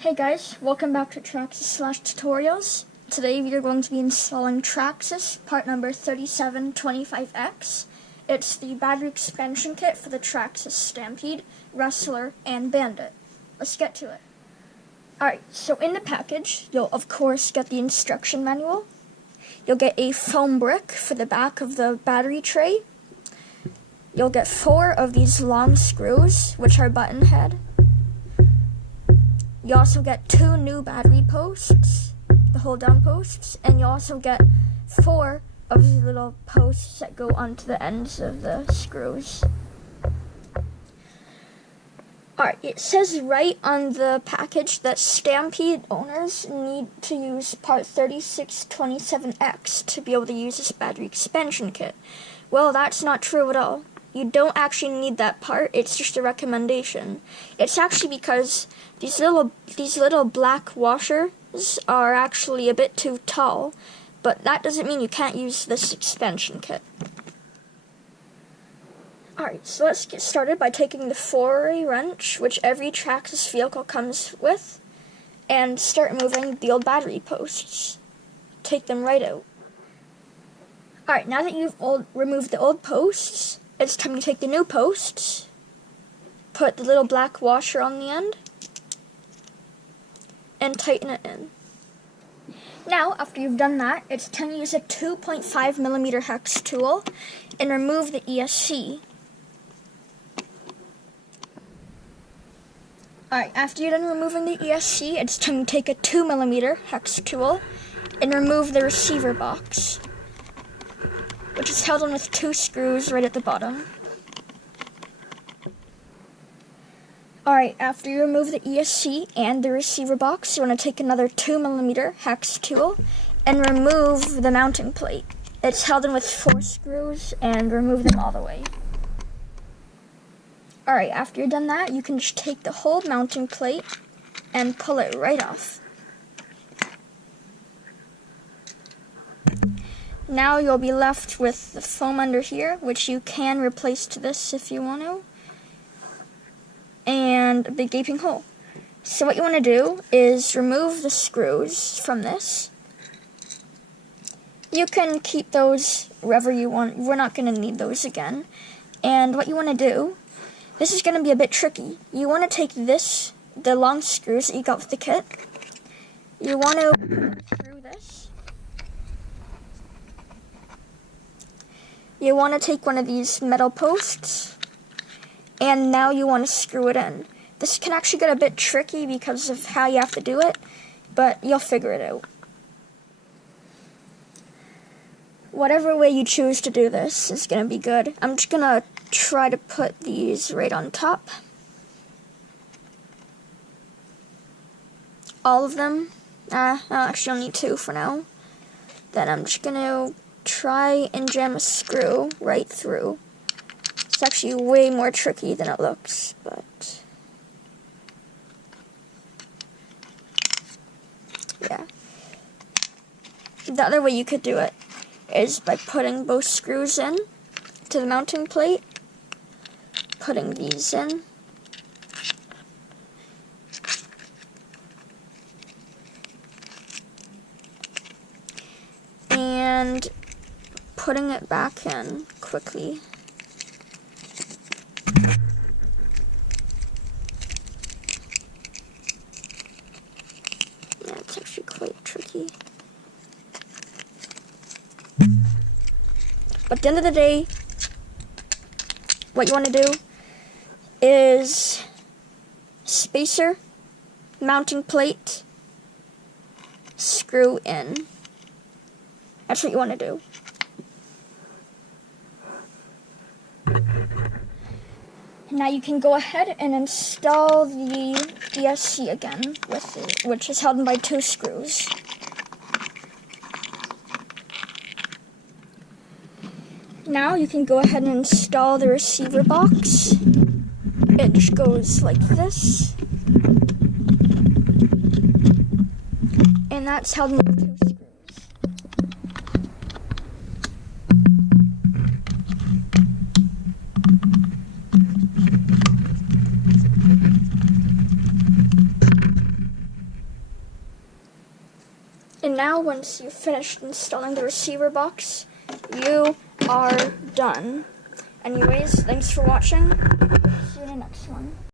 Hey guys, welcome back to Traxxas/tutorials. Today we are going to be installing Traxxas part number 3725X. It's the battery expansion kit for the Traxxas Stampede, Wrestler, and Bandit. Let's get to it. Alright, so in the package, you'll of course get the instruction manual. You'll get a foam brick for the back of the battery tray. You'll get 4 of these long screws, which are button head. You also get 2 new battery posts, the hold down posts, and you also get 4 of the little posts that go onto the ends of the screws. Alright, it says right on the package that Stampede owners need to use part 3627X to be able to use this battery expansion kit. Well, that's not true at all. You don't actually need that part, it's just a recommendation. It's actually because these little black washers are actually a bit too tall, but that doesn't mean you can't use this expansion kit. Alright, so let's get started by taking the 4-way wrench, which every Traxxas vehicle comes with, and start moving the old battery posts. Take them right out. Alright, now that you've removed the old posts, it's time to take the new posts, put the little black washer on the end, and tighten it in. Now, after you've done that, it's time to use a 2.5mm hex tool and remove the ESC. Alright, after you're done removing the ESC, it's time to take a 2mm hex tool and remove the receiver box, which is held on with 2 screws right at the bottom. Alright, after you remove the ESC and the receiver box, you want to take another 2mm hex tool and remove the mounting plate. It's held in with 4 screws, and remove them all the way. Alright, after you're done that, you can just take the whole mounting plate and pull it right off. Now you'll be left with the foam under here, which you can replace to this if you want to, and a big gaping hole. So what you want to do is remove the screws from this. You can keep those wherever you want. We're not going to need those again. And what you want to do, this is going to be a bit tricky. You want to take the long screws that you got with the kit. You want to put it through this. You want to take one of these metal posts, and now you want to screw it in. This can actually get a bit tricky because of how you have to do it, but you'll figure it out. Whatever way you choose to do this is going to be good. I'm just going to try to put these right on top. All of them. I actually only need 2 for now. Then I'm just going to try and jam a screw right through. It's actually way more tricky than it looks, but yeah. The other way you could do it is by putting both screws in to the mounting plate, putting these in, and putting it back in quickly. Yeah, it's actually quite tricky. But at the end of the day, what you want to do is spacer, mounting plate, screw in. That's what you want to do. Now you can go ahead and install the ESC again, which is held by 2 screws. Now you can go ahead and install the receiver box. It just goes like this, and that's held by 2 screws. And now, once you've finished installing the receiver box, you are done. Anyways, thanks for watching. See you in the next one.